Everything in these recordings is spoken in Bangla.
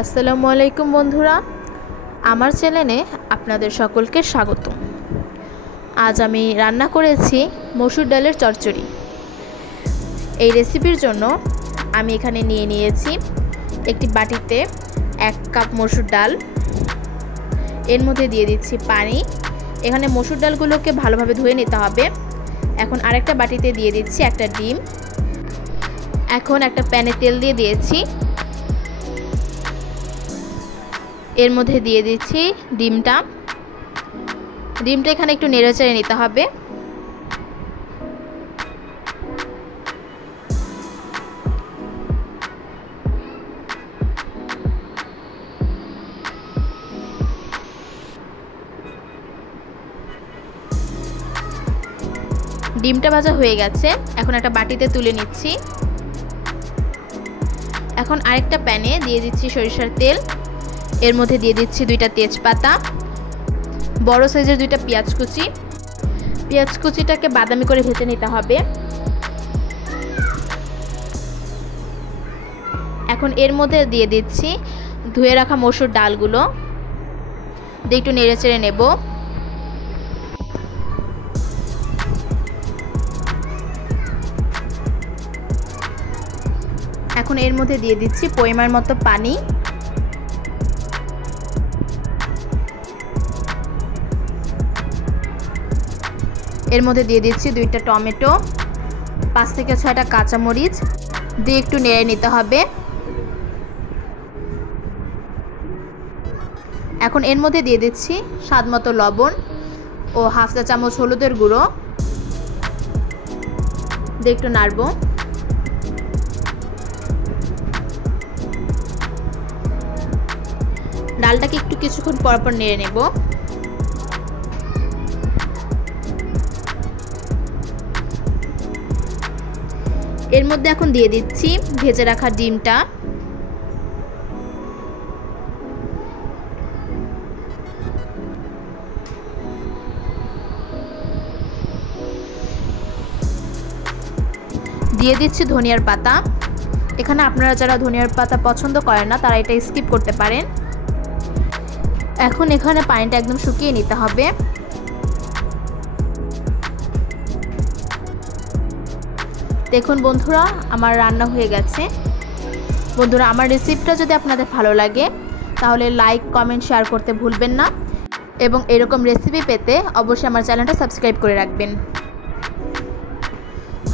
আসসালামু আলাইকুম বন্ধুরা, আমার চ্যানেলে আপনাদের সকলকে স্বাগত। আজ আমি রান্না করেছি মসুর ডালের চচ্চড়ি। এই রেসিপির জন্য আমি এখানে নিয়ে নিয়েছি একটি বাটিতে 1 কাপ মসুর ডাল। এর মধ্যে দিয়ে দিচ্ছি পানি। এখানে মসুর ডালগুলোকে ভালোভাবে ধুয়ে নিতে হবে। এখন আরেকটা বাটিতে দিয়ে দিচ্ছি একটা ডিম। এখন একটা প্যানে তেল দিয়ে দিয়েছি। এর মধ্যে দিয়ে দিচ্ছি ডিমটা এখানে একটু নেড়েচেড়ে নিতে হবে। ডিমটা ভাজা হয়ে গেছে, এখন একটা বাটিতে তুলে নিচ্ছি। এখন আরেকটা প্যানে দিয়ে দিচ্ছি সরিষার তেল। এর মধ্যে দিয়ে দিচ্ছি 2টা তেজপাতা, বড় সাইজের 2টা পেঁয়াজ কুচি। পেঁয়াজ কুচিটাকে বাদামি করে ভেজে নিতে হবে। এখন এর মধ্যে দিয়ে দিচ্ছি ধুয়ে রাখা মসুর ডালগুলো, দিয়ে একটু নেড়েচেড়ে নেব। এখন এর মধ্যে দিয়ে দিচ্ছি পরিমাণ মতো পানি। এর মধ্যে দিয়ে দিচ্ছি 2টা টমেটো, 5 থেকে 6টা কাঁচামরিচ, দিয়ে একটু নেড়ে নিতে হবে। এখন এর মধ্যে দিয়ে দিচ্ছি স্বাদ মতো লবণ ও হাফ চা চামচ হলুদের গুঁড়ো, দিয়ে একটু নাড়ব। ডালটাকে একটু কিছুক্ষণ পর পর নেড়ে নেব। এর মধ্যে এখন দিয়ে দিচ্ছি ভেজে রাখা ডিমটা। দিয়ে দিচ্ছি ধনিয়ার পাতা। এখানে আপনারা যারা ধনিয়ার পাতা পছন্দ করেন না তারা এটা স্কিপ করতে পারেন। এখন এখানে পানিটা একদম শুকিয়ে নিতে হবে। দেখুন বন্ধুরা, আমার রান্না হয়ে গেছে। বন্ধুরা, আমার রেসিপিটা যদি আপনাদের ভালো লাগে তাহলে লাইক, কমেন্ট, শেয়ার করতে ভুলবেন না এবং এরকম রেসিপি পেতে অবশ্যই আমার চ্যানেলটা সাবস্ক্রাইব করে রাখবেন।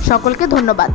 সকলকে ধন্যবাদ।